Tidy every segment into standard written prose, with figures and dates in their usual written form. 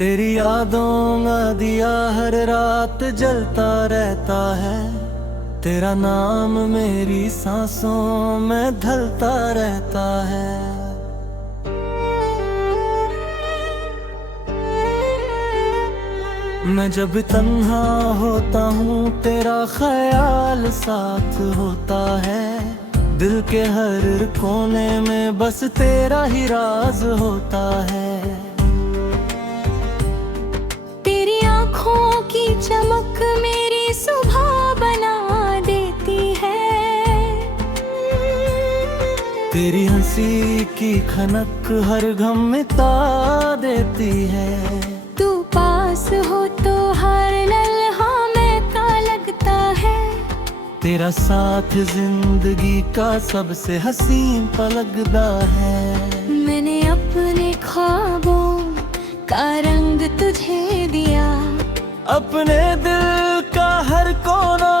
तेरी यादों का दिया हर रात जलता रहता है। तेरा नाम मेरी सांसों में ढलता रहता है। मैं जब तन्हा होता हूँ तेरा ख्याल साथ होता है। दिल के हर कोने में बस तेरा ही राज होता है। तेरी आँखों की चमक मेरी सुबह बना देती है। तेरी हंसी की खनक हर गम मिटा देती है। तू पास हो तो हर लम्हा महका लगता है। तेरा साथ जिंदगी का सबसे हसीन पल लगता है। मैंने अपने ख्वाबों का रंग तुझे दिया। अपने दिल का हर कोना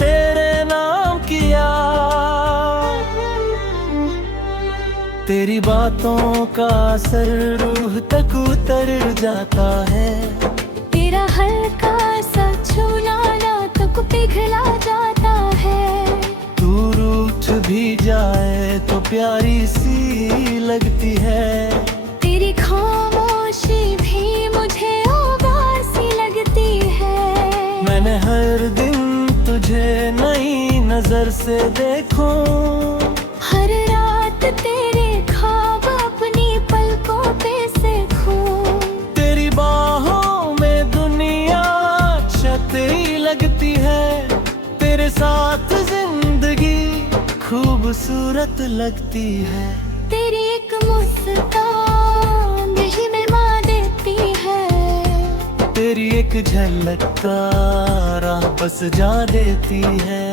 तेरे नाम किया। तेरी बातों का असर रूह तक उतर जाता है। तेरा हल्का सा छूना तक पिघला जाता है। तू रूठ भी जाए तो प्यारी सी लगती है। तेरी खामोशी भी मुझे उदासी लगती है। मैंने हर दिन तुझे नई नजर से देखूं। हर रात तेरे ख्वाब अपनी पलकों पे देखूं। तेरी बाहों में दुनिया छतरी लगती है। तेरे साथ जिंदगी खूबसूरत लगती है। तेरी एक मुस्कान दिल में मार देती है। तेरी एक झलक तारा बस जा देती है।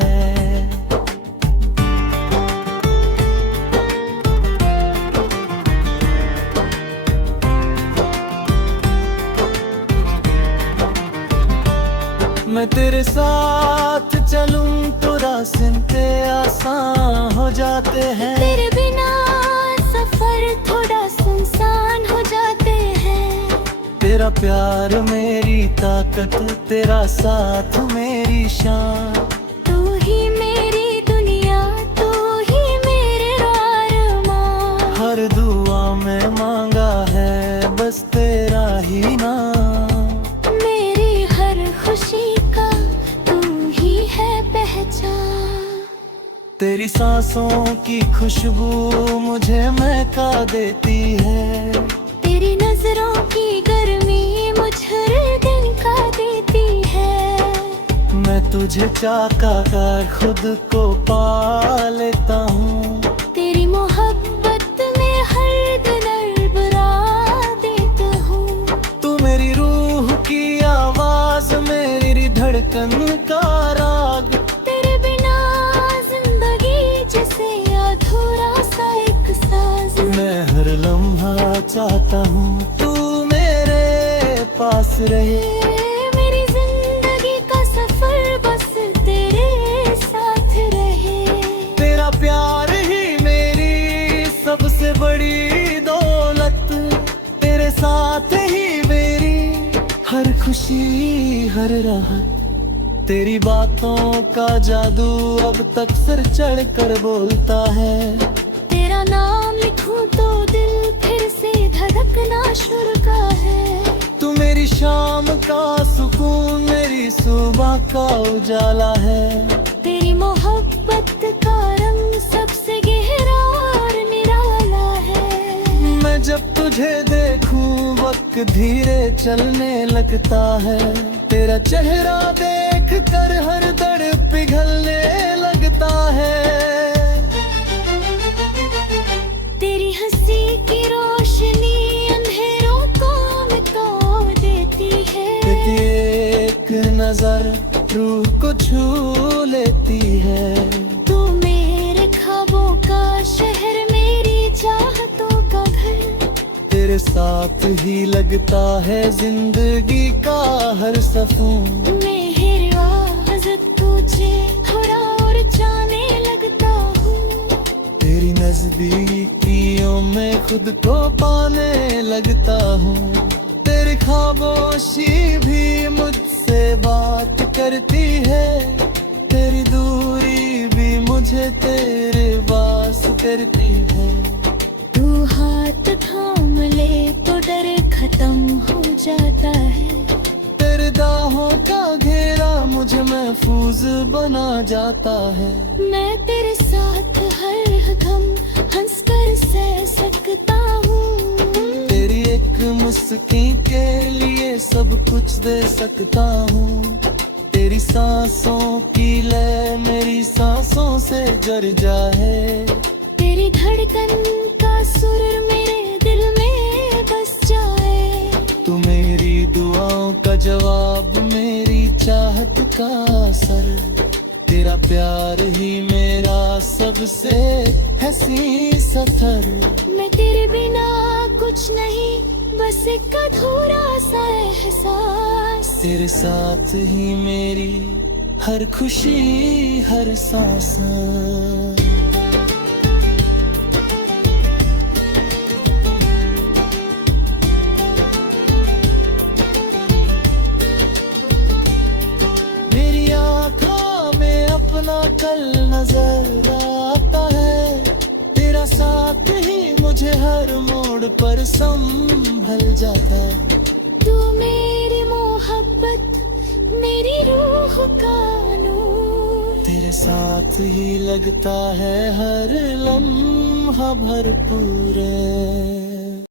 मैं तेरे साथ चलूं तो रास्ते आसान हो जाते हैं। तेरे बिना सफर थोड़ा सुनसान हो जाते हैं। तेरा प्यार मेरी ताकत, तेरा साथ मेरी शान। तू ही मेरी दुनिया, तू ही मेरे अरमान। हर दुआ में मांगा है बस तेरा ही नाम। मेरी हर खुशी का तू ही है पहचान। तेरी सांसों की खुशबू मुझे महका देती है। तेरी नजरों की गर्मी मुझे दिन का देती है। मैं तुझे चाहता कर खुद को पा लेता हूँ। तेरी मोहब्बत में हर दिन अरबरा देता हूँ। तू मेरी रूह की आवाज, मेरी धड़कन का राग। तेरे बिना जिंदगी जैसे अधूरा सा एक साज। मैं हर लम्हा चाहता हूँ तू मेरे पास रहे। मेरी जिंदगी का सफर बस तेरे साथ रहे। तेरा प्यार ही मेरी सबसे बड़ी दौलत। तेरे साथ ही मेरी हर खुशी हर राहत। तेरी बातों का जादू अब तक सिर चढ़ कर बोलता है। तेरा नाम लिखूं तो दिल फिर से धड़कना शुरू का है। तू मेरी शाम का सुकून, मेरी सुबह का उजाला है। तेरी मोहब्बत का रंग सबसे गहरा और निराला है। मैं जब तुझे देखूं वक्त धीरे चलने लगता है। तेरा चेहरा देख कर हर दर्द पिघलने लगता है। तेरी हंसी की रोशनी अंधेरों को मिटा देती है। एक नजर रूह को छू लेती है। तू मेरे ख्वाबों का शहर, मेरी चाहतों का घर। तेरे साथ ही लगता है जिंदगी का हर सफर। मेरी आवाज़ तुझे थोड़ा और जाने लगता हूँ। तेरी नजदीकियों में खुद को पाने लगता हूँ। तेरे ख्वाब तेरे वास करती है। तू हाथ थाम ले तो डर खत्म हो जाता है। तेरे दाहों का घेरा मुझे महफूज बना जाता है। मैं तेरे साथ हर दम हंसकर सह सकता हूँ। तेरी एक मुस्की के लिए सब कुछ दे सकता हूँ। तेरी सांसों की लय मेरी सांसों से जड़ जाए। तेरी धड़कन का सुर मेरे दिल में बस जाए। तू मेरी दुआओं का जवाब, मेरी चाहत का असर। तेरा प्यार ही मेरा सबसे हसीन सफर। मैं तेरे बिना कुछ नहीं, बस एक अधूरा सा एहसास। तेरे साथ ही मेरी हर खुशी हर सांस। मेरी आँखों में अपना कल नजर आता है। तेरा साथ ही मुझे हर मोड़ पर संभल जाता। तू मेरी मोहब्बत, मेरी रूह का नूर। तेरे साथ ही लगता है हर लम्हा भरपूर।